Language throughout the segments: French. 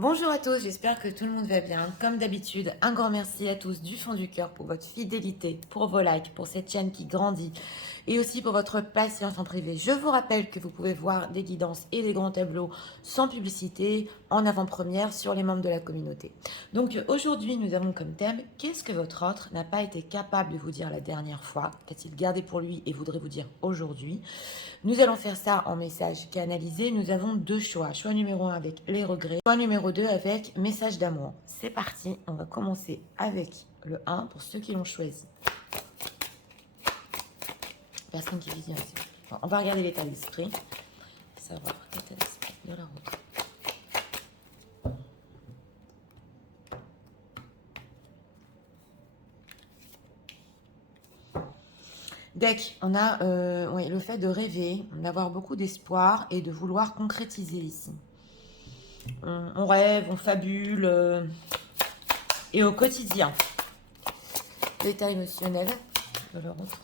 Bonjour à tous, j'espère que tout le monde va bien. Comme d'habitude, un grand merci à tous du fond du cœur pour votre fidélité, pour vos likes, pour cette chaîne qui grandit et aussi pour votre patience en privé. Je vous rappelle que vous pouvez voir des guidances et des grands tableaux sans publicité en avant-première sur les membres de la communauté. Donc aujourd'hui, nous avons comme thème qu'est-ce que votre autre n'a pas été capable de vous dire la dernière fois? Qu'a-t-il gardé pour lui et voudrait vous dire aujourd'hui? Nous allons faire ça en message canalisé. Nous avons deux choix. Choix numéro 1 avec les regrets. Choix numéro 2 avec message d'amour. C'est parti. On va commencer avec le 1 pour ceux qui l'ont choisi. Personne qui visionne. On va regarder l'état d'esprit. Savoir l'état d'esprit de la route. Deck, on a oui, le fait de rêver, d'avoir beaucoup d'espoir et de vouloir concrétiser ici. On rêve, on fabule et au quotidien. L'état émotionnel de leur autre.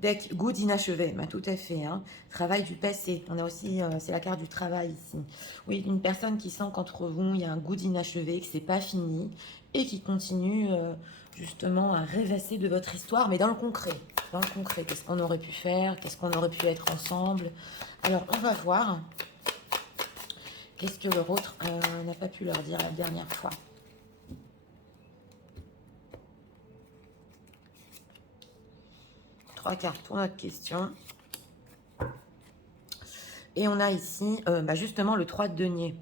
Deck, good inachevé, bah, tout à fait. Hein. Travail du passé. On a aussi, c'est la carte du travail ici. Oui, une personne qui sent qu'entre vous, il y a un good inachevé, que c'est pas fini et qui continue justement à rêvasser de votre histoire, mais dans le concret. Dans le concret, qu'est-ce qu'on aurait pu faire? Qu'est-ce qu'on aurait pu être ensemble? Alors, on va voir. Qu'est-ce que leur autre n'a pas pu leur dire la dernière fois? Trois cartes pour notre question. Et on a ici, justement, le 3 de denier.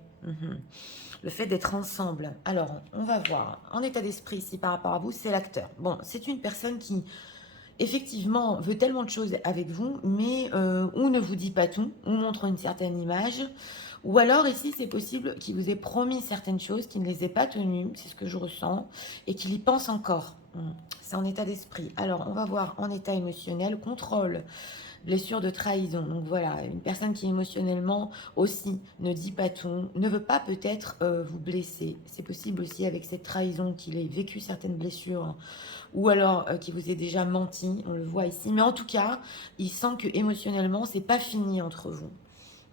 Le fait d'être ensemble. Alors, on va voir. En état d'esprit ici, par rapport à vous, c'est l'acteur. Bon, c'est une personne qui, effectivement, veut tellement de choses avec vous, mais ou ne vous dit pas tout, ou montre une certaine image. Ou alors, ici, c'est possible qu'il vous ait promis certaines choses, qu'il ne les ait pas tenues, c'est ce que je ressens, et qu'il y pense encore. C'est en état d'esprit. Alors, on va voir en état émotionnel, contrôle. Blessure de trahison. Donc voilà, une personne qui émotionnellement aussi ne dit pas tout, ne veut pas peut-être vous blesser. C'est possible aussi avec cette trahison qu'il ait vécu certaines blessures, hein, ou alors qu'il vous ait déjà menti, on le voit ici. Mais en tout cas, il sent que émotionnellement, c'est pas fini entre vous.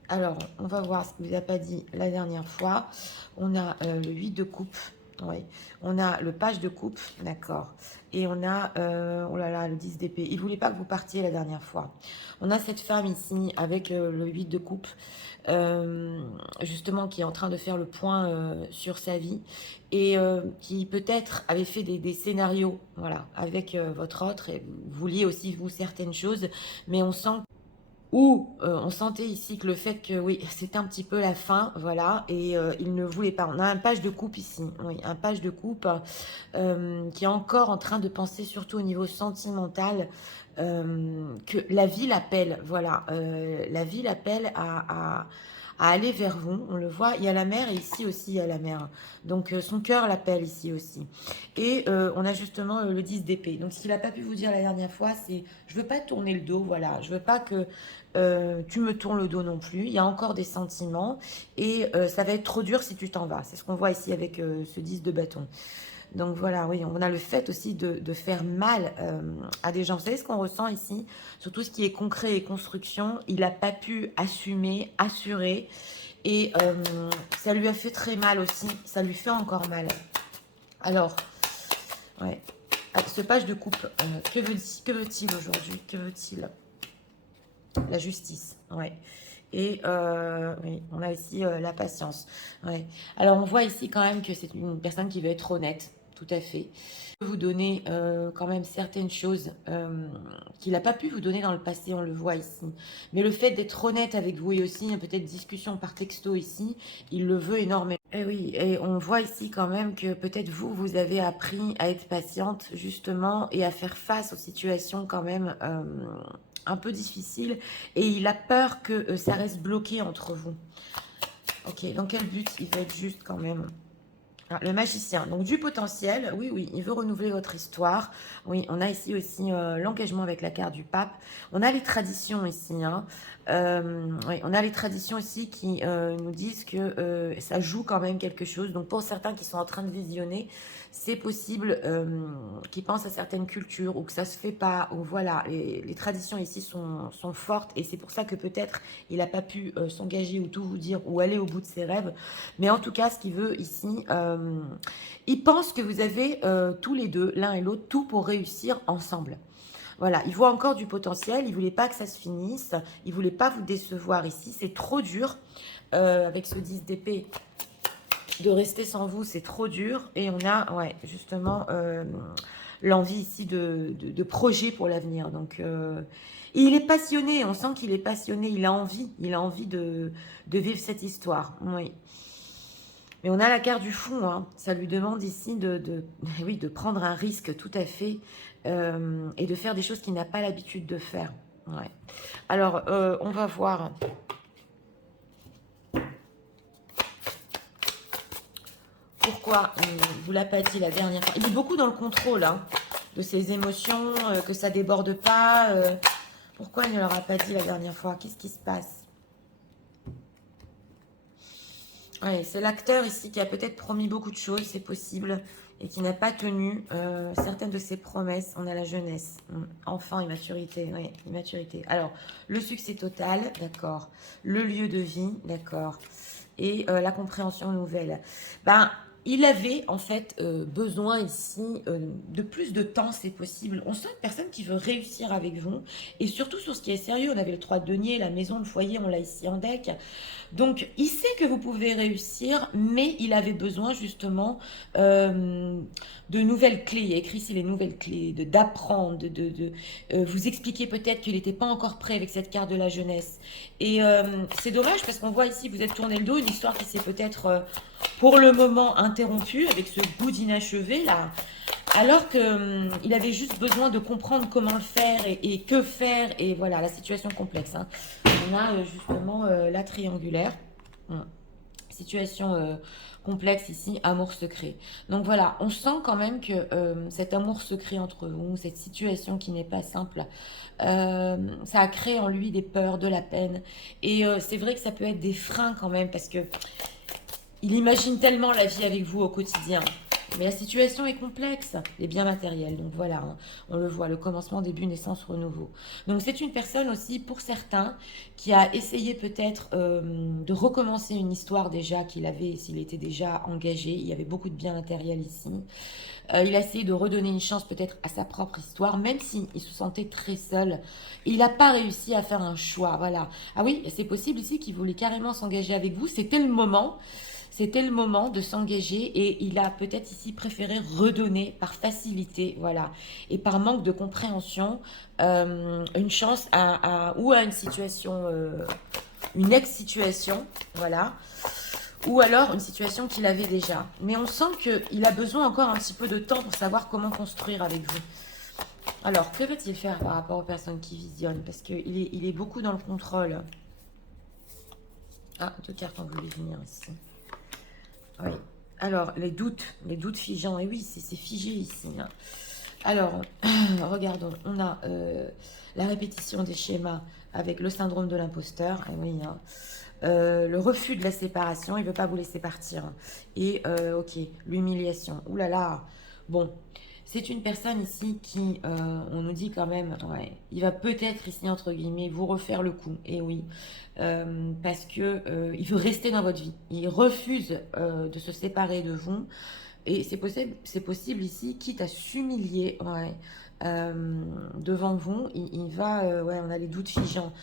Alors, on va voir ce qu'il vous a pas dit la dernière fois. On a le 8 de coupe. Oui. On a le page de coupe, d'accord. Et on a, oh là là, le 10 d'épée. Il ne voulait pas que vous partiez la dernière fois. On a cette femme ici avec le 8 de coupe, justement, qui est en train de faire le point sur sa vie et qui peut-être avait fait des scénarios, voilà, avec votre autre. Et vous vouliez aussi, vous, certaines choses, mais on sent où on sentait ici que le fait que, oui, c'était un petit peu la fin, voilà, et il ne voulait pas. On a un page de coupe ici, oui, un page de coupe qui est encore en train de penser, surtout au niveau sentimental, que la vie l'appelle, voilà, la vie l'appelle à aller vers vous, on le voit, il y a la mer et ici aussi il y a la mer, donc son cœur l'appelle ici aussi. Et on a justement le 10 d'épée, donc ce qu'il n'a pas pu vous dire la dernière fois, c'est je veux pas tourner le dos, voilà, je veux pas que tu me tournes le dos non plus, il y a encore des sentiments et ça va être trop dur si tu t'en vas, c'est ce qu'on voit ici avec ce 10 de bâton. Donc voilà, oui, on a le fait aussi de faire mal à des gens. Vous savez ce qu'on ressent ici? Sur tout ce qui est concret et construction, il n'a pas pu assumer, assurer. Et ça lui a fait très mal aussi. Ça lui fait encore mal. Alors, ouais. Ce page de coupe, que veut-il aujourd'hui? Que veut-il? La justice, ouais. Et oui, on a ici la patience. Ouais. Alors, on voit ici quand même que c'est une personne qui veut être honnête, tout à fait. Vous donner quand même certaines choses qu'il n'a pas pu vous donner dans le passé, on le voit ici. Mais le fait d'être honnête avec vous et aussi peut-être discussion par texto ici, il le veut énormément. Et oui, et on voit ici quand même que peut-être vous, vous avez appris à être patiente justement et à faire face aux situations quand même un peu difficiles. Et il a peur que ça reste bloqué entre vous. Ok, dans quel but il veut être juste quand même? Ah, le magicien, donc du potentiel, oui, oui, il veut renouveler votre histoire. Oui, on a ici aussi l'engagement avec la carte du pape. On a les traditions ici, hein. Oui, on a les traditions ici qui nous disent que ça joue quand même quelque chose. Donc pour certains qui sont en train de visionner, c'est possible qu'ils pensent à certaines cultures ou que ça se fait pas. Ou voilà, les traditions ici sont fortes et c'est pour ça que peut-être il n'a pas pu s'engager ou tout vous dire ou aller au bout de ses rêves. Mais en tout cas, ce qu'il veut ici, il pense que vous avez tous les deux, l'un et l'autre, tout pour réussir ensemble. Voilà, il voit encore du potentiel, il voulait pas que ça se finisse, il voulait pas vous décevoir ici, c'est trop dur. Avec ce 10 d'épée, de rester sans vous, c'est trop dur. Et on a, ouais, justement, l'envie ici de projet pour l'avenir. Donc, et il est passionné, on sent qu'il est passionné, il a envie de vivre cette histoire. Oui. Mais on a la carte du fond, hein. Ça lui demande ici oui, de prendre un risque tout à fait et de faire des choses qu'il n'a pas l'habitude de faire. Ouais. Alors, on va voir. Pourquoi il ne vous l'a pas dit la dernière fois? Il est beaucoup dans le contrôle hein, de ses émotions, que ça déborde pas. Pourquoi il ne leur a pas dit la dernière fois? Qu'est-ce qui se passe? Ouais, c'est l'acteur ici qui a peut-être promis beaucoup de choses, c'est possible, et qui n'a pas tenu certaines de ses promesses. On a la jeunesse, enfant, immaturité, oui, immaturité. Alors, le succès total, d'accord. Le lieu de vie, d'accord. Et la compréhension nouvelle. Ben, il avait en fait besoin ici de plus de temps, c'est possible. On sent une personne qui veut réussir avec vous, et surtout sur ce qui est sérieux. On avait le 3 de denier, la maison, le foyer, on l'a ici en deck. Donc, il sait que vous pouvez réussir, mais il avait besoin justement de nouvelles clés. Il y a écrit ici les nouvelles clés, d'apprendre, vous expliquer peut-être qu'il n'était pas encore prêt avec cette carte de la jeunesse. Et c'est dommage parce qu'on voit ici, vous êtes tourné le dos, une histoire qui s'est peut-être pour le moment interrompue avec ce goût d'inachevé là. Alors qu'il avait juste besoin de comprendre comment le faire et que faire. Et voilà, la situation complexe. Hein. On a justement la triangulaire. Situation complexe ici, amour secret. Donc voilà, on sent quand même que cet amour secret entre vous, cette situation qui n'est pas simple, ça a créé en lui des peurs, de la peine. Et c'est vrai que ça peut être des freins quand même parce que il imagine tellement la vie avec vous au quotidien. Mais la situation est complexe, les biens matériels. Donc voilà, hein, on le voit, le commencement, début, naissance, renouveau. Donc c'est une personne aussi, pour certains, qui a essayé peut-être de recommencer une histoire déjà qu'il avait, s'il était déjà engagé. Il y avait beaucoup de biens matériels ici. Il a essayé de redonner une chance peut-être à sa propre histoire, même s'il se sentait très seul. Il n'a pas réussi à faire un choix, voilà. Ah oui, c'est possible ici qu'il voulait carrément s'engager avec vous. C'était le moment. C'était le moment de s'engager et il a peut-être ici préféré redonner par facilité, voilà, et par manque de compréhension, une chance ou à une situation, une ex-situation, voilà, ou alors une situation qu'il avait déjà. Mais on sent qu'il a besoin encore un petit peu de temps pour savoir comment construire avec vous. Alors, que va-t-il faire par rapport aux personnes qui visionnent? Parce qu'il est beaucoup dans le contrôle. Ah, deux cartes ont voulu venir ici. Oui. Alors, les doutes figeants. Et oui, c'est figé ici. Hein. Alors, regardons. On a la répétition des schémas avec le syndrome de l'imposteur. Ah oui, hein. Le refus de la séparation. Il ne veut pas vous laisser partir. Et, ok, l'humiliation. Ouh là là. Bon. C'est une personne ici qui, on nous dit quand même, ouais, il va peut-être ici, entre guillemets, vous refaire le coup. Et oui, parce que il veut rester dans votre vie. Il refuse de se séparer de vous. Et c'est possible ici, quitte à s'humilier ouais, devant vous, il va, ouais, on a les doutes figeants.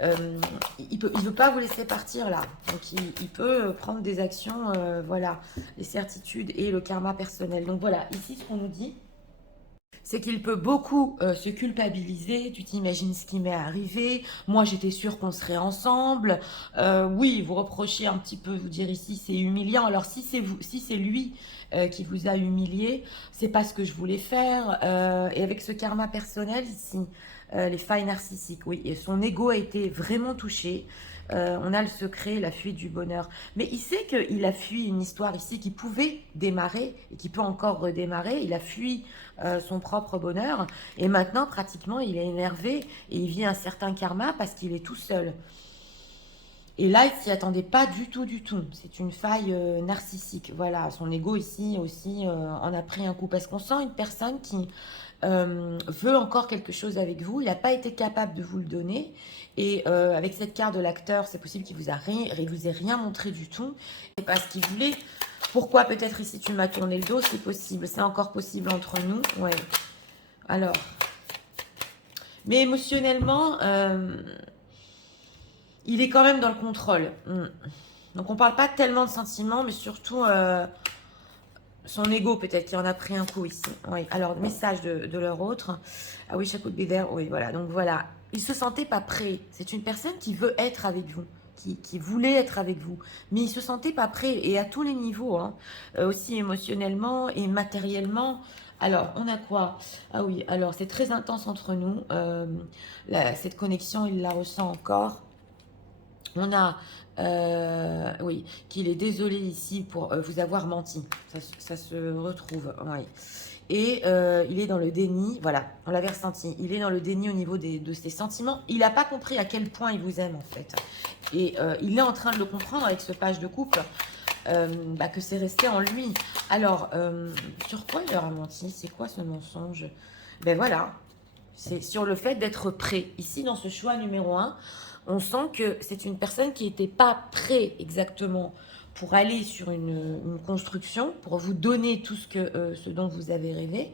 Il veut pas vous laisser partir là. Donc il peut prendre des actions, voilà, les certitudes et le karma personnel. Donc voilà, ici ce qu'on nous dit, c'est qu'il peut beaucoup se culpabiliser. Tu t'imagines ce qui m'est arrivé. Moi, j'étais sûre qu'on serait ensemble. Oui, vous reprochez un petit peu, vous dire ici, c'est humiliant. Alors, si c'est vous, si c'est lui qui vous a humilié, c'est pas ce que je voulais faire. Et avec ce karma personnel ici, les failles narcissiques, oui. Et son ego a été vraiment touché. On a le secret, la fuite du bonheur. Mais il sait qu'il a fui une histoire ici qui pouvait démarrer et qui peut encore redémarrer. Il a fui son propre bonheur. Et maintenant, pratiquement, il est énervé et il vit un certain karma parce qu'il est tout seul. Et là, il s'y attendait pas du tout, du tout. C'est une faille narcissique. Voilà, son ego ici aussi en a pris un coup. Parce qu'on sent une personne qui veut encore quelque chose avec vous. Il n'a pas été capable de vous le donner. Et avec cette carte de l'acteur, c'est possible qu'il vous ait rien montré du tout. C'est parce qu'il voulait. Pourquoi peut-être ici tu m'as tourné le dos? C'est possible. C'est encore possible entre nous. Ouais. Alors. Mais émotionnellement, il est quand même dans le contrôle. Donc on parle pas tellement de sentiments, mais surtout son ego peut-être qui en a pris un coup ici. Oui. Alors message de leur autre. Ah oui, I could be there. Oui, voilà. Donc voilà. Il se sentait pas prêt. C'est une personne qui veut être avec vous, qui voulait être avec vous, mais il se sentait pas prêt et à tous les niveaux, hein. Aussi émotionnellement et matériellement. Alors, on a quoi? Ah oui, alors c'est très intense entre nous. Cette connexion, il la ressent encore. On a, oui, qu'il est désolé ici pour vous avoir menti. Ça se retrouve, oui. Et il est dans le déni, voilà, on l'avait ressenti. Il est dans le déni au niveau de ses sentiments. Il n'a pas compris à quel point il vous aime, en fait. Et il est en train de le comprendre avec ce page de couple, que c'est resté en lui. Alors, sur quoi il leur a menti? C'est quoi ce mensonge? Ben voilà, c'est sur le fait d'être prêt. Ici, dans ce choix numéro 1, on sent que c'est une personne qui n'était pas prêt exactement pour aller sur une construction, pour vous donner tout ce dont vous avez rêvé.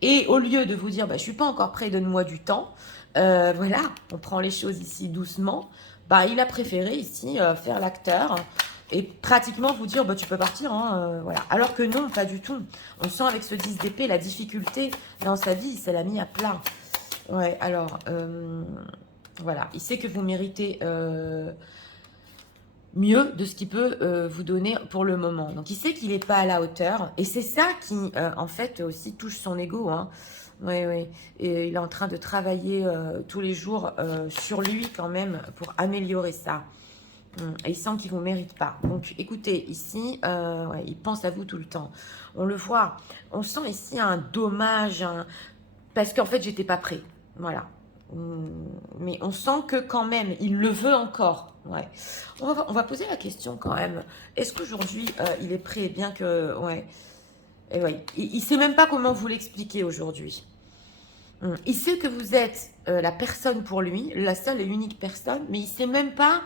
Et au lieu de vous dire, bah, je ne suis pas encore prêt, donne-moi du temps, voilà, on prend les choses ici doucement, bah, il a préféré ici faire l'acteur et pratiquement vous dire, bah, tu peux partir, hein, voilà. Alors que non, pas du tout. On sent avec ce 10 d'épée la difficulté dans sa vie, ça l'a mis à plat. Ouais, alors, voilà, il sait que vous méritez mieux de ce qu'il peut vous donner pour le moment. Donc, il sait qu'il n'est pas à la hauteur. Et c'est ça qui, en fait, aussi touche son ego, hein. Oui, oui. Et il est en train de travailler tous les jours sur lui quand même pour améliorer ça. Et il sent qu'il ne vous mérite pas. Donc, écoutez, ici, ouais, il pense à vous tout le temps. On le voit. On sent ici un dommage, parce qu'en fait, j'étais pas prêt. Voilà. Mais on sent que quand même, il le veut encore. Ouais. On va poser la question quand même. Est-ce qu'aujourd'hui, il est prêt, bien que... Ouais. Et ouais. Il sait même pas comment vous l'expliquer aujourd'hui. Il sait que vous êtes la personne pour lui, la seule et unique personne, mais il sait même pas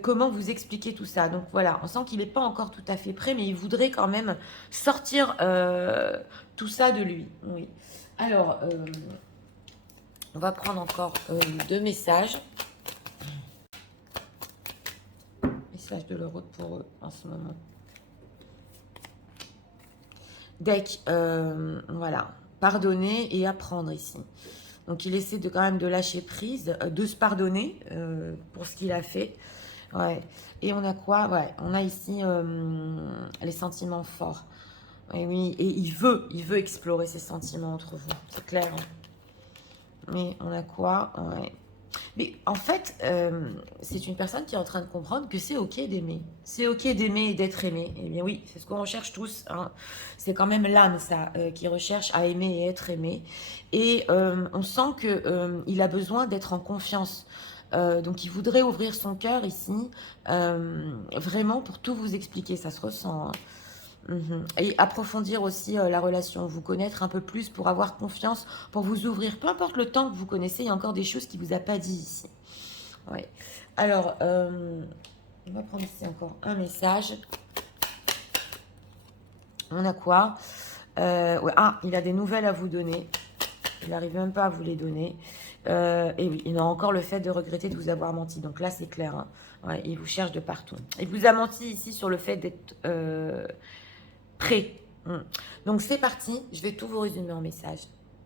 comment vous expliquer tout ça. Donc voilà, on sent qu'il n'est pas encore tout à fait prêt, mais il voudrait quand même sortir tout ça de lui. Oui. Alors, on va prendre encore 2 messages. Message de l'euro pour eux en ce moment. Deck, voilà. Pardonner et apprendre ici. Donc il essaie de quand même de lâcher prise, de se pardonner pour ce qu'il a fait. Ouais. Et on a quoi? Ouais, on a ici les sentiments forts. Et oui, et il veut explorer ces sentiments entre vous. C'est clair. Hein. Mais on a quoi? Ouais. Mais en fait, c'est une personne qui est en train de comprendre que c'est ok d'aimer. C'est ok d'aimer et d'être aimé. Eh bien oui, c'est ce qu'on recherche tous. Hein. C'est quand même l'âme, ça, qui recherche à aimer et être aimé. Et on sent qu'il a besoin d'être en confiance. Donc il voudrait ouvrir son cœur ici, vraiment pour tout vous expliquer. Ça se ressent. Hein. Et approfondir aussi la relation, vous connaître un peu plus pour avoir confiance, pour vous ouvrir. Peu importe le temps que vous connaissez, il y a encore des choses qu'il ne vous a pas dit ici. Ouais. Alors, on va prendre ici encore un message. On a quoi? Ouais. Ah, il a des nouvelles à vous donner. Il n'arrive même pas à vous les donner. Et oui, il a encore le fait de regretter de vous avoir menti. Donc là, c'est clair. Hein. Ouais, il vous cherche de partout. Il vous a menti ici sur le fait d'être... prêt. Donc c'est parti, je vais tout vous résumer en message.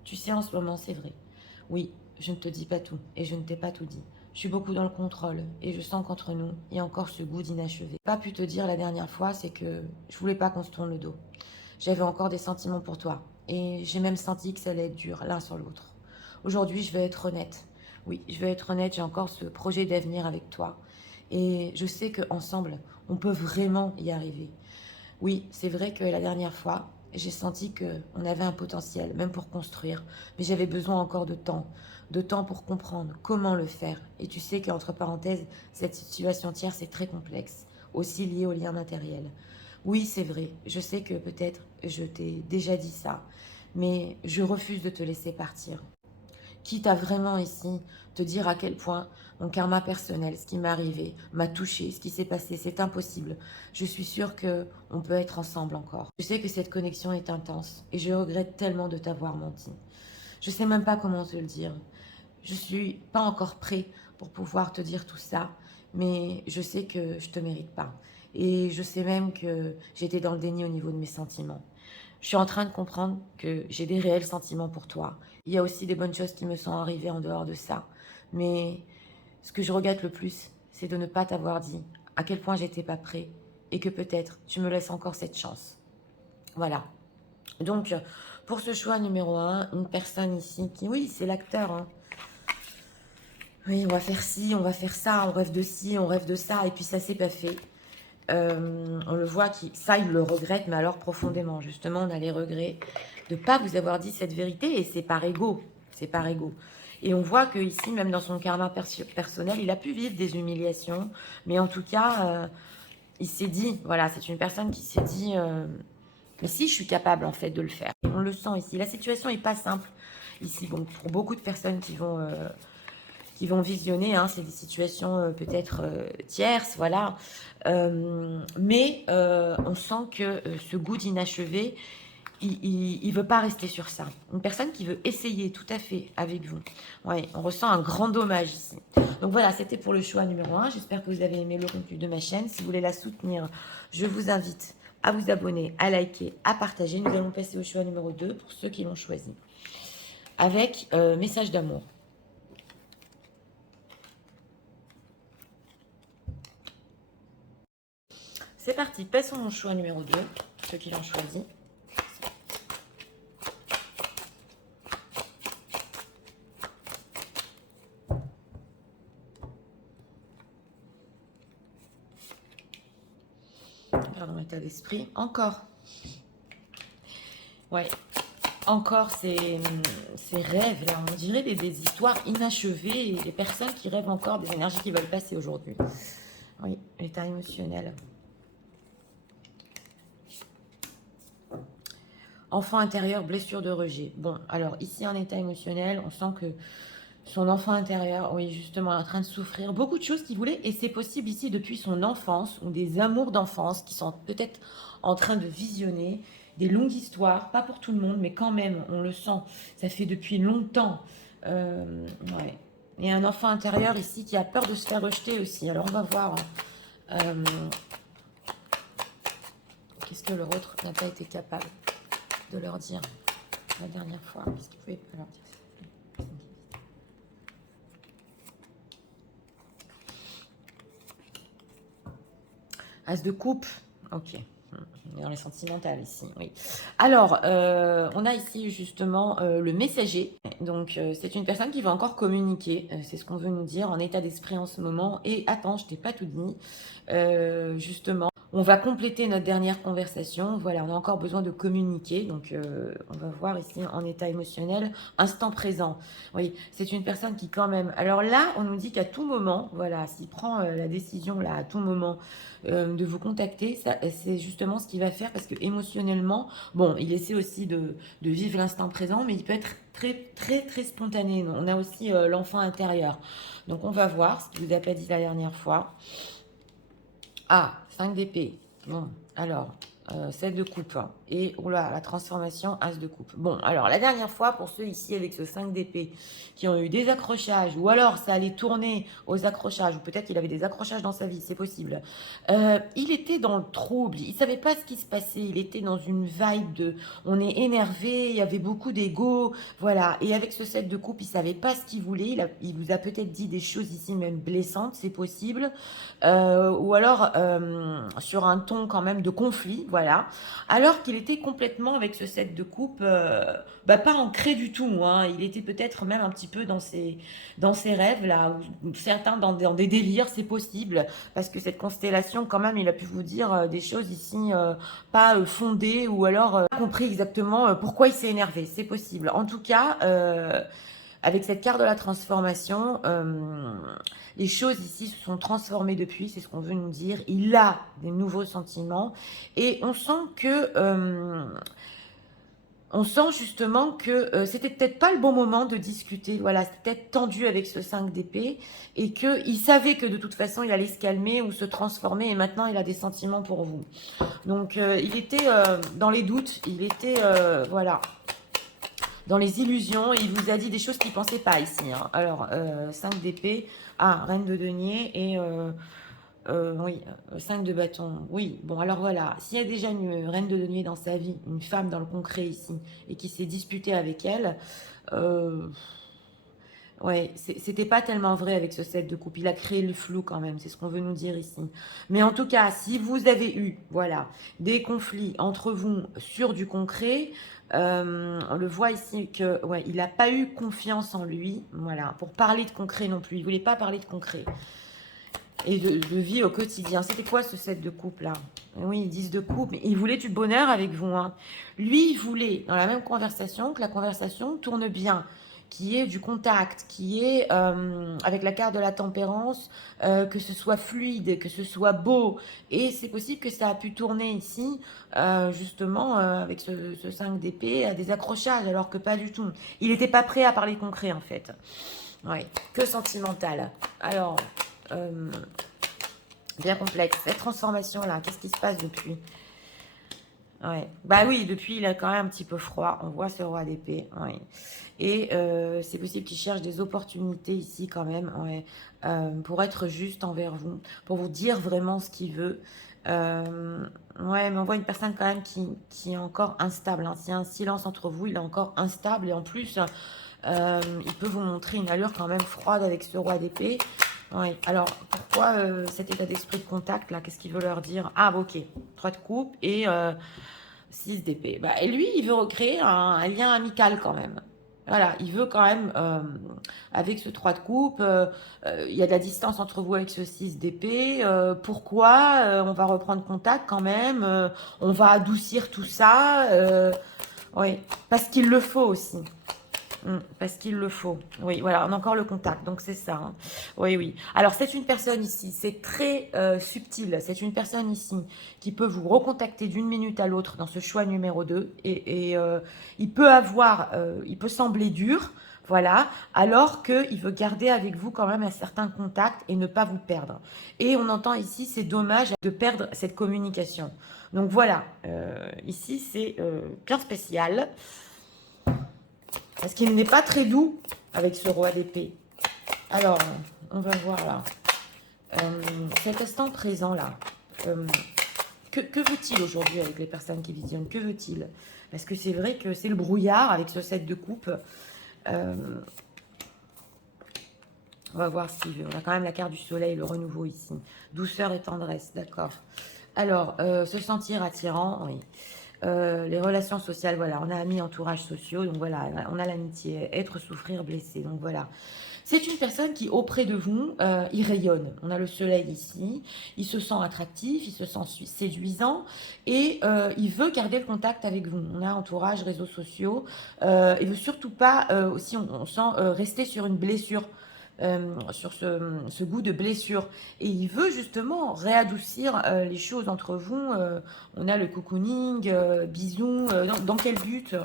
Tu sais, en ce moment, c'est vrai. Oui, je ne te dis pas tout et je ne t'ai pas tout dit. Je suis beaucoup dans le contrôle et je sens qu'entre nous, il y a encore ce goût d'inachevé. Pas pu te dire la dernière fois, c'est que je voulais pas qu'on se tourne le dos. J'avais encore des sentiments pour toi et j'ai même senti que ça allait être dur l'un sur l'autre. Aujourd'hui, je vais être honnête. Oui, je vais être honnête, j'ai encore ce projet d'avenir avec toi. Et je sais qu'ensemble, on peut vraiment y arriver. Oui, c'est vrai que la dernière fois, j'ai senti qu'on avait un potentiel, même pour construire, mais j'avais besoin encore de temps pour comprendre comment le faire. Et tu sais qu'entre parenthèses, cette situation tierce est très complexe, aussi liée au lien matériel. Oui, c'est vrai, je sais que peut-être je t'ai déjà dit ça, mais je refuse de te laisser partir. Quitte à vraiment ici te dire à quel point mon karma personnel, ce qui m'est arrivé, m'a touché, ce qui s'est passé, c'est impossible. Je suis sûre que on peut être ensemble encore. Je sais que cette connexion est intense et je regrette tellement de t'avoir menti. Je sais même pas comment te le dire. Je suis pas encore prêt pour pouvoir te dire tout ça, mais je sais que je te mérite pas. Et je sais même que j'étais dans le déni au niveau de mes sentiments. Je suis en train de comprendre que j'ai des réels sentiments pour toi. Il y a aussi des bonnes choses qui me sont arrivées en dehors de ça. Mais ce que je regrette le plus, c'est de ne pas t'avoir dit à quel point j'étais pas prêt et que peut-être tu me laisses encore cette chance. Voilà. Donc, pour ce choix numéro un, une personne ici qui, oui, c'est l'acteur, hein. Oui, on va faire ci, on va faire ça, on rêve de ci, on rêve de ça, et puis ça s'est pas fait. On le voit, ça, il le regrette, mais alors profondément. Justement, on a les regrets de ne pas vous avoir dit cette vérité, et c'est par ego. C'est par ego. Et on voit que ici, même dans son karma personnel, il a pu vivre des humiliations, mais en tout cas, il s'est dit, voilà, c'est une personne qui s'est dit, mais si je suis capable en fait de le faire. Et on le sent ici. La situation n'est pas simple ici. Bon, pour beaucoup de personnes qui vont visionner, hein, c'est des situations peut-être tierces, voilà. Mais on sent que ce goût d'inachevé, il ne veut pas rester sur ça. Une personne qui veut essayer tout à fait avec vous. Ouais, on ressent un grand dommage ici. Donc voilà, c'était pour le choix numéro un. J'espère que vous avez aimé le contenu de ma chaîne. Si vous voulez la soutenir, je vous invite à vous abonner, à liker, à partager. Nous allons passer au choix numéro 2 pour ceux qui l'ont choisi. Avec message d'amour. C'est parti, passons au choix numéro 2, ceux qui l'ont choisi. Pardon, état d'esprit. Encore. Ouais. Encore ces rêves, là. On dirait des histoires inachevées et des personnes qui rêvent encore des énergies qui veulent passer aujourd'hui. Oui, état émotionnel. Enfant intérieur, blessure de rejet. Bon, alors ici en état émotionnel, on sent que son enfant intérieur, oui, justement, est en train de souffrir. Beaucoup de choses qu'il voulait, et c'est possible ici depuis son enfance, ou des amours d'enfance qui sont peut-être en train de visionner, des longues histoires, pas pour tout le monde, mais quand même, on le sent, ça fait depuis longtemps. Ouais. Il y a un enfant intérieur ici qui a peur de se faire rejeter aussi, alors on va voir. Qu'est-ce que leur autre n'a pas été capable de leur dire la dernière fois? Qu'est-ce qu'il pouvait pas leur dire? As de coupe, ok. Dans les sentimentales ici, oui. Alors, on a ici justement le messager. Donc, c'est une personne qui va encore communiquer. C'est ce qu'on veut nous dire en état d'esprit en ce moment. Et attends, je t'ai pas tout dit. Justement, on va compléter notre dernière conversation. Voilà, on a encore besoin de communiquer. Donc, on va voir ici en état émotionnel, instant présent. Oui, c'est une personne qui quand même... Alors là, on nous dit qu'à tout moment, voilà, s'il prend la décision là à tout moment de vous contacter, c'est justement ce qu'il va faire parce que émotionnellement, bon, il essaie aussi de vivre l'instant présent, mais il peut être très, très, très spontané. On a aussi l'enfant intérieur. Donc, on va voir ce qu'il vous a pas dit la dernière fois. Ah, 5 d'épée. Bon, alors, 7 de coupe. Et, oula, la transformation, as de coupe. Bon, alors, la dernière fois, pour ceux ici avec ce 5 d'épée qui ont eu des accrochages, ou alors ça allait tourner aux accrochages, ou peut-être qu'il avait des accrochages dans sa vie, c'est possible. Il était dans le trouble, il savait pas ce qui se passait, il était dans une vibe de on est énervé, il y avait beaucoup d'ego, voilà. Et avec ce 7 de coupe, il savait pas ce qu'il voulait, il vous a peut-être dit des choses ici même blessantes, c'est possible. Ou alors sur un ton quand même de conflit, voilà. Alors qu'il était complètement avec ce 7 de coupe, pas ancré du tout, hein. Il était peut-être même un petit peu dans ses rêves, là, ou certains dans des délires, c'est possible, parce que cette constellation, quand même, il a pu vous dire des choses ici pas fondées, ou alors pas compris exactement pourquoi il s'est énervé, c'est possible. En tout cas, avec cette carte de la transformation, les choses ici se sont transformées depuis, c'est ce qu'on veut nous dire. Il a des nouveaux sentiments et on sent que... on sent justement que c'était peut-être pas le bon moment de discuter. Voilà, c'était peut-être tendu avec ce 5 d'épée et qu'il savait que de toute façon il allait se calmer ou se transformer et maintenant il a des sentiments pour vous. Donc il était dans les doutes, il était voilà, dans les illusions, et il vous a dit des choses qu'il ne pensait pas ici. Hein. Alors, 5 d'épée, reine de denier et oui, 5 de bâton. Oui, bon, alors voilà, s'il y a déjà une reine de denier dans sa vie, une femme dans le concret ici, et qui s'est disputée avec elle, ouais, c'était pas tellement vrai avec ce 7 de coupe. Il a créé le flou quand même, c'est ce qu'on veut nous dire ici. Mais en tout cas, si vous avez eu, voilà, des conflits entre vous sur du concret, on le voit ici que, ouais, il n'a pas eu confiance en lui, voilà, pour parler de concret non plus. Il voulait pas parler de concret et de vie au quotidien. C'était quoi ce 7 de coupe là? Oui, 10 de coupe, mais il voulait du bonheur avec vous. Hein. Lui, il voulait, dans la même conversation, que la conversation tourne bien, qui est du contact, qui est avec la carte de la tempérance, que ce soit fluide, que ce soit beau. Et c'est possible que ça a pu tourner ici, justement, avec ce 5 d'épée, à des accrochages, alors que pas du tout. Il n'était pas prêt à parler concret, en fait. Ouais, que sentimental. Alors, bien complexe. Cette transformation-là, qu'est-ce qui se passe depuis? Ouais. Bah oui, depuis, il a quand même un petit peu froid. On voit ce roi d'épée. Ouais. Et c'est possible qu'il cherche des opportunités ici quand même, ouais, pour être juste envers vous, pour vous dire vraiment ce qu'il veut. Ouais, mais on voit une personne quand même qui est encore instable. Hein. S'il y a un silence entre vous, il est encore instable. Et en plus, il peut vous montrer une allure quand même froide avec ce roi d'épée. Oui, alors pourquoi cet état d'esprit de contact là? Qu'est-ce qu'il veut leur dire? Ah, ok, 3 de coupe et 6 d'épée. Bah, et lui, il veut recréer un lien amical quand même. Voilà, il veut quand même, avec ce 3 de coupe, il y a de la distance entre vous avec ce 6 d'épée. Pourquoi on va reprendre contact quand même? On va adoucir tout ça. Oui, parce qu'il le faut aussi. Parce qu'il le faut. Oui, voilà, on a encore le contact, donc c'est ça. Hein. Oui, oui. Alors, c'est une personne ici, c'est très subtil. C'est une personne ici qui peut vous recontacter d'une minute à l'autre dans ce choix numéro 2. Et il peut il peut sembler dur, voilà, alors qu'il veut garder avec vous quand même un certain contact et ne pas vous perdre. Et on entend ici, c'est dommage de perdre cette communication. Donc voilà, ici, c'est bien spécial. Parce qu'il n'est pas très doux avec ce roi d'épée. Alors, on va voir là. Cet instant présent là. Que veut-il aujourd'hui avec les personnes qui visionnent? Que veut-il? Parce que c'est vrai que c'est le brouillard avec ce 7 de coupe. On va voir s'il veut. On a quand même la carte du soleil, le renouveau ici. Douceur et tendresse, d'accord. Alors, se sentir attirant, oui. Les relations sociales, voilà, on a amis, entourage sociaux, donc voilà, on a l'amitié, être, souffrir, blesser, donc voilà. C'est une personne qui, auprès de vous, il rayonne. On a le soleil ici, il se sent attractif, il se sent séduisant et il veut garder le contact avec vous. On a entourage, réseaux sociaux, il veut surtout pas, aussi on sent rester sur une blessure. Sur ce goût de blessure. Et il veut justement réadoucir les choses entre vous. On a le cocooning, bisous. Dans quel but?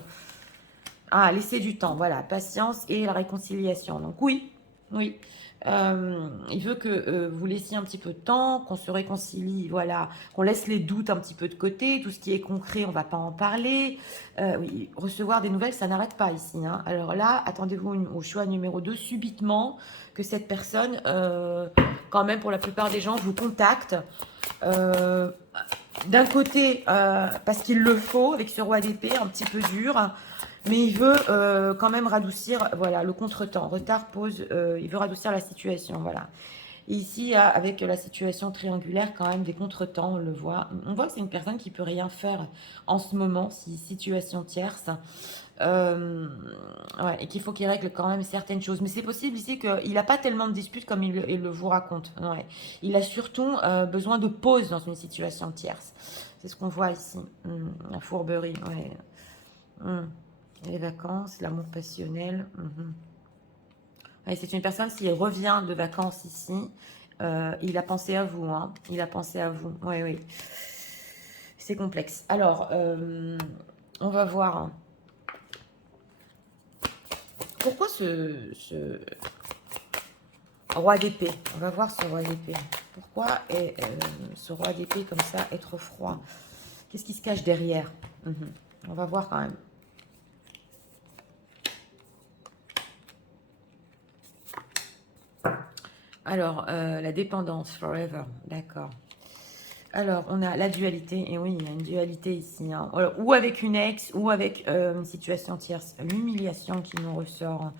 Ah, laisser du temps, voilà, patience et la réconciliation. Donc oui, oui. Il veut que vous laissiez un petit peu de temps, qu'on se réconcilie, voilà, qu'on laisse les doutes un petit peu de côté, tout ce qui est concret, on ne va pas en parler. Oui, recevoir des nouvelles, ça n'arrête pas ici. Hein. Alors là, attendez-vous au choix numéro 2, subitement, que cette personne, quand même pour la plupart des gens, vous contacte. D'un côté, parce qu'il le faut, avec ce roi d'épée un petit peu dur, mais il veut quand même radoucir, voilà, le contretemps, retard, pause, il veut radoucir la situation, voilà. Et ici, avec la situation triangulaire, quand même des contretemps, on le voit. On voit que c'est une personne qui peut rien faire en ce moment, si situation tierce. Euh, ouais, et qu'il faut qu'il règle quand même certaines choses. Mais c'est possible ici qu'il n'a pas tellement de disputes comme il le vous raconte. Ouais. Il a surtout besoin de pause dans une situation tierce. C'est ce qu'on voit ici. La fourberie, ouais. Les vacances, l'amour passionnel. Ouais, c'est une personne, s'il revient de vacances ici, il a pensé à vous. Hein. Il a pensé à vous. Oui, oui. C'est complexe. Alors, on va voir. Hein. Pourquoi ce roi d'épée? On va voir ce roi d'épée. Pourquoi est ce roi d'épée comme ça, être froid? Qu'est-ce qui se cache derrière? On va voir quand même. Alors, la dépendance, forever, d'accord. Alors, on a la dualité, et oui, il y a une dualité ici, hein. Alors, ou avec une ex, ou avec une situation tierce. L'humiliation qui nous ressort.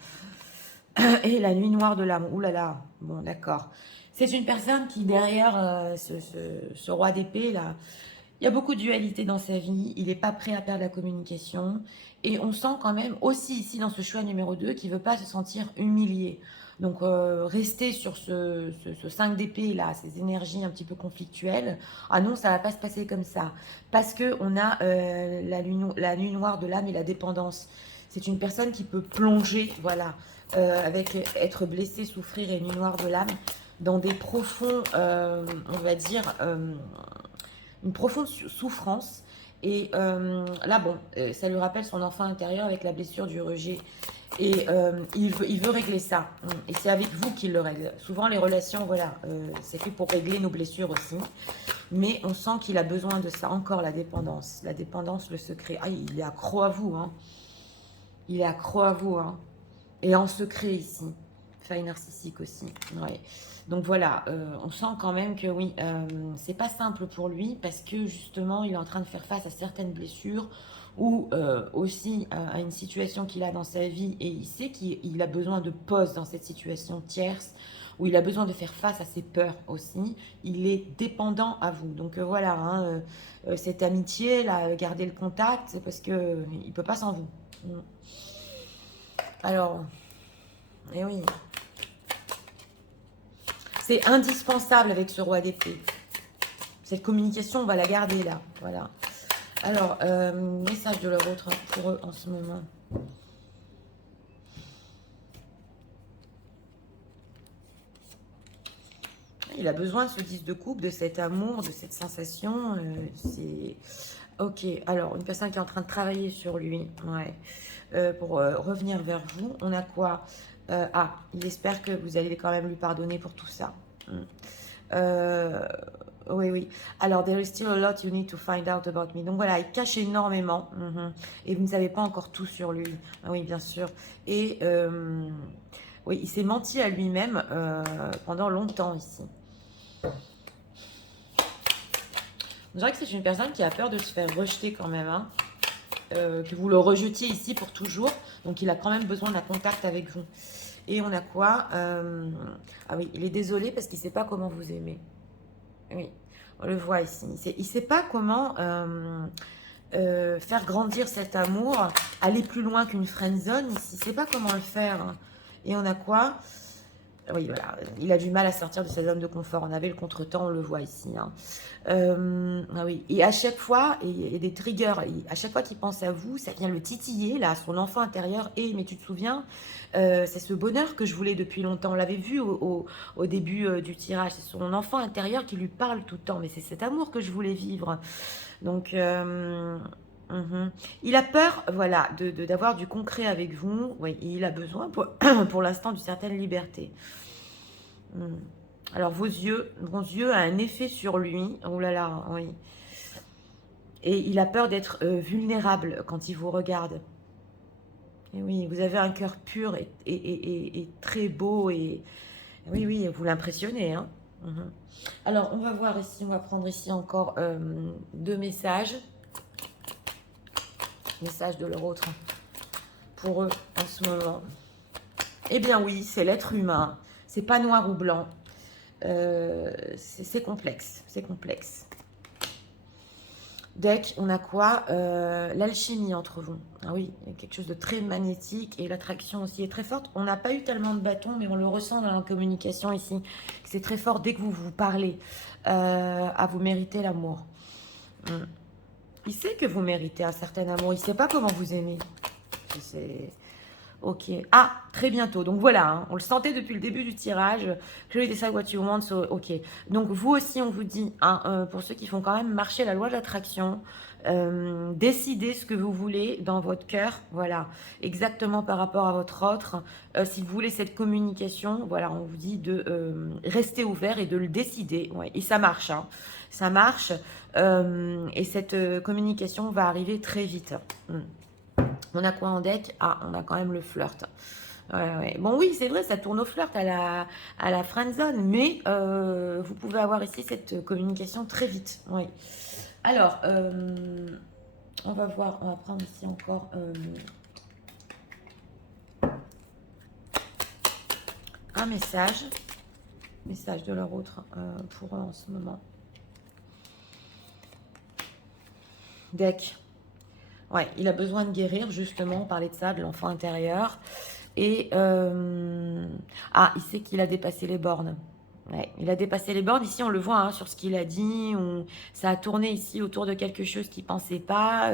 Et la nuit noire de l'âme, ouh là là, bon d'accord. C'est une personne qui, derrière ce roi d'épée, là, il y a beaucoup de dualité dans sa vie, il n'est pas prêt à perdre la communication, et on sent quand même aussi ici dans ce choix numéro 2 qu'il ne veut pas se sentir humilié. Donc rester sur ce 5 d'épée là, ces énergies un petit peu conflictuelles, ah non, ça va pas se passer comme ça. Parce qu'on a la nuit noire de l'âme et la dépendance. C'est une personne qui peut plonger, voilà, avec être blessé, souffrir et nuit noire de l'âme, dans des profonds, on va dire, une profonde souffrance. Et là, bon, ça lui rappelle son enfant intérieur avec la blessure du rejet. Et il veut régler ça. Et c'est avec vous qu'il le règle. Souvent, les relations, voilà, c'est fait pour régler nos blessures aussi. Mais on sent qu'il a besoin de ça. Encore la dépendance. La dépendance, le secret. Ah, il est accro à vous. Hein. Il est accro à vous. Hein. Et en secret ici. Faille narcissique aussi. Ouais. Donc voilà, on sent quand même que oui, c'est pas simple pour lui parce que justement, il est en train de faire face à certaines blessures ou aussi à une situation qu'il a dans sa vie et il sait qu'il a besoin de pause dans cette situation tierce où il a besoin de faire face à ses peurs aussi. Il est dépendant à vous. Donc voilà, hein, cette amitié, là, garder le contact, c'est parce qu'il ne peut pas sans vous. Alors, eh oui. C'est indispensable avec ce roi d'épée. Cette communication, on va la garder là. Voilà. Alors, message de leur autre pour eux en ce moment. Il a besoin de ce 10 de coupe, de cet amour, de cette sensation. C'est... Ok, alors, une personne qui est en train de travailler sur lui. Ouais. Pour revenir vers vous, on a quoi? Il espère que vous allez quand même lui pardonner pour tout ça. Oui, oui. Alors, there is still a lot you need to find out about me. Donc voilà, il cache énormément. Et vous ne savez pas encore tout sur lui. Ah oui, bien sûr. Et oui, il s'est menti à lui-même pendant longtemps ici. On dirait que c'est une personne qui a peur de se faire rejeter quand même. Hein. Que vous le rejetiez ici pour toujours. Donc, il a quand même besoin d'un contact avec vous. Et on a quoi? Ah oui, il est désolé parce qu'il ne sait pas comment vous aimer. Oui, on le voit ici. Il ne sait pas comment faire grandir cet amour, aller plus loin qu'une friend zone. Il ne sait pas comment le faire. Et on a quoi? Oui, voilà, il a du mal à sortir de sa zone de confort. On avait le contretemps, on le voit ici. Hein. Ah oui. Et à chaque fois, il y a des triggers. À chaque fois qu'il pense à vous, ça vient le titiller, là, son enfant intérieur. Et mais tu te souviens, c'est ce bonheur que je voulais depuis longtemps. On l'avait vu au début du tirage. C'est son enfant intérieur qui lui parle tout le temps. Mais c'est cet amour que je voulais vivre. Donc, il a peur, voilà, d'avoir du concret avec vous. Oui, il a besoin pour l'instant d'une certaine liberté. Alors, vos yeux ont un effet sur lui. Oh là là, oui. Et il a peur d'être vulnérable quand il vous regarde. Et oui, vous avez un cœur pur et très beau. Et oui, oui, vous l'impressionnez. Hein. Alors, on va voir ici, on va prendre ici encore 2 messages. Message de leur autre pour eux en ce moment. Eh bien oui, c'est l'être humain. C'est pas noir ou blanc. C'est complexe, c'est complexe. Deck, on a quoi? L'alchimie entre vous. Ah oui, il y a quelque chose de très magnétique et l'attraction aussi est très forte. On n'a pas eu tellement de bâtons, mais on le ressent dans la communication ici. C'est très fort dès que vous vous parlez. À vous mériter l'amour. Il sait que vous méritez un certain amour. Il ne sait pas comment vous aimer. C'est... Ok. Ah, très bientôt. Donc voilà, hein, on le sentait depuis le début du tirage. Clearly decide what you want. So, ok. Donc vous aussi, on vous dit, hein, pour ceux qui font quand même marcher la loi de l'attraction, décidez ce que vous voulez dans votre cœur. Voilà, exactement par rapport à votre autre. Si vous voulez cette communication, voilà, on vous dit de rester ouvert et de le décider. Ouais, et ça marche, hein. Ça marche. Et cette communication va arriver très vite. On a quoi en deck? Ah, on a quand même le flirt. Ouais. Bon, oui, c'est vrai, ça tourne au flirt à la friendzone, mais vous pouvez avoir ici cette communication très vite. Oui. Alors, on va voir, on va prendre ici encore un message de leur autre pour eux en ce moment. Deck. Ouais, il a besoin de guérir, justement, on parlait de ça, de l'enfant intérieur. Et, il sait qu'il a dépassé les bornes. Ouais, il a dépassé les bornes. Ici, on le voit hein, sur ce qu'il a dit. Ça a tourné ici autour de quelque chose qu'il ne pensait pas.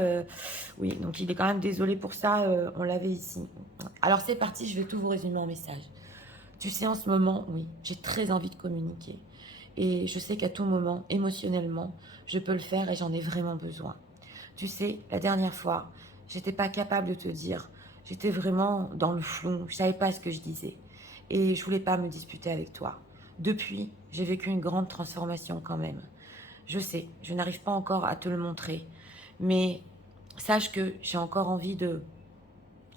Oui, donc il est quand même désolé pour ça. On l'avait ici. Alors, c'est parti. Je vais tout vous résumer en message. Tu sais, en ce moment, oui, j'ai très envie de communiquer. Et je sais qu'à tout moment, émotionnellement, je peux le faire et j'en ai vraiment besoin. Tu sais, la dernière fois, j'étais pas capable de te dire. J'étais vraiment dans le flou. Je savais pas ce que je disais. Et je voulais pas me disputer avec toi. Depuis, j'ai vécu une grande transformation quand même. Je sais, je n'arrive pas encore à te le montrer. Mais sache que j'ai encore envie de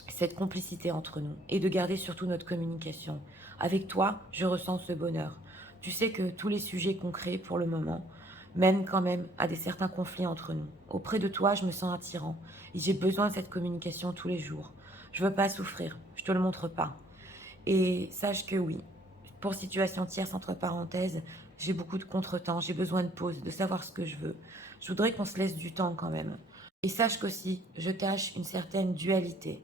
cette complicité entre nous et de garder surtout notre communication. Avec toi, je ressens ce bonheur. Tu sais que tous les sujets concrets pour le moment mènent quand même à des certains conflits entre nous. Auprès de toi, je me sens attirant et j'ai besoin de cette communication tous les jours. Je veux pas souffrir, je te le montre pas. Et sache que oui, pour situation tierce entre parenthèses, j'ai beaucoup de contretemps, j'ai besoin de pause, de savoir ce que je veux. Je voudrais qu'on se laisse du temps quand même. Et sache qu'aussi, je cache une certaine dualité.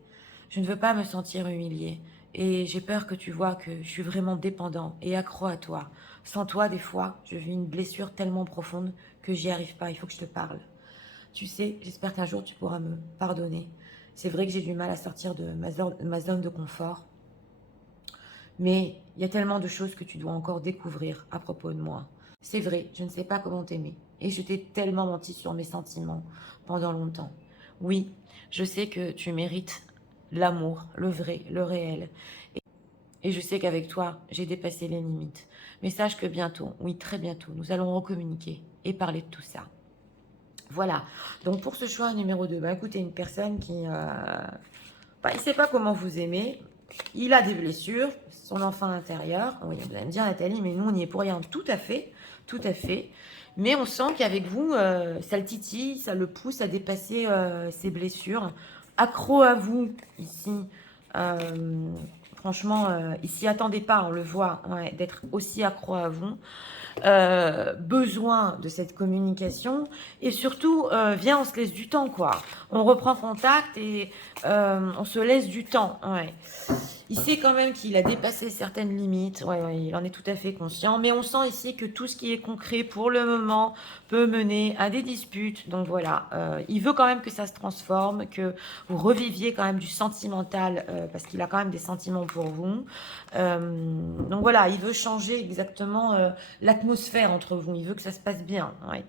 Je ne veux pas me sentir humiliée. Et j'ai peur que tu vois que je suis vraiment dépendant et accro à toi. Sans toi, des fois, je vis une blessure tellement profonde que j'y arrive pas. Il faut que je te parle. Tu sais, j'espère qu'un jour tu pourras me pardonner. C'est vrai que j'ai du mal à sortir de ma zone de confort. Mais il y a tellement de choses que tu dois encore découvrir à propos de moi. C'est vrai, je ne sais pas comment t'aimer. Et je t'ai tellement menti sur mes sentiments pendant longtemps. Oui, je sais que tu mérites l'amour, le vrai, le réel. Et je sais qu'avec toi, j'ai dépassé les limites. Mais sache que bientôt, oui, très bientôt, nous allons recommuniquer et parler de tout ça. Voilà. Donc pour ce choix numéro 2, écoutez, une personne qui... il ne sait pas comment vous aimer. Il a des blessures, son enfant intérieur. Oui, vous allez me dire, Nathalie, mais nous, on n'y est pour rien. Tout à fait, tout à fait. Mais on sent qu'avec vous, ça le titille, ça le pousse à dépasser ses blessures. Accro à vous, ici. Franchement, il s'y attendait pas, on le voit, ouais, d'être aussi accro à vous. Besoin de cette communication et surtout viens, on se laisse du temps, quoi. On reprend contact et on se laisse du temps, ouais. Il sait quand même qu'il a dépassé certaines limites, ouais, il en est tout à fait conscient, mais on sent ici que tout ce qui est concret pour le moment peut mener à des disputes. Donc voilà, il veut quand même que ça se transforme, que vous reviviez quand même du sentimental, parce qu'il a quand même des sentiments pour vous. Donc voilà, il veut changer exactement l'atmosphère entre vous, il veut que ça se passe bien. Ouais.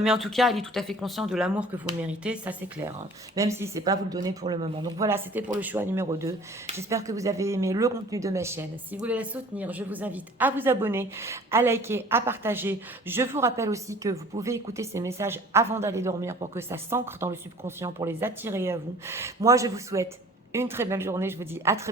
Mais en tout cas, il est tout à fait conscient de l'amour que vous méritez, ça c'est clair, hein, même s'il ne sait pas vous le donner pour le moment. Donc voilà, c'était pour le choix numéro 2. J'espère que vous avez aimé le contenu de ma chaîne. Si vous voulez la soutenir, je vous invite à vous abonner, à liker, à partager. Je vous rappelle aussi que vous pouvez écouter ces messages avant d'aller dormir pour que ça s'ancre dans le subconscient, pour les attirer à vous. Moi, je vous souhaite une très belle journée. Je vous dis à très bientôt.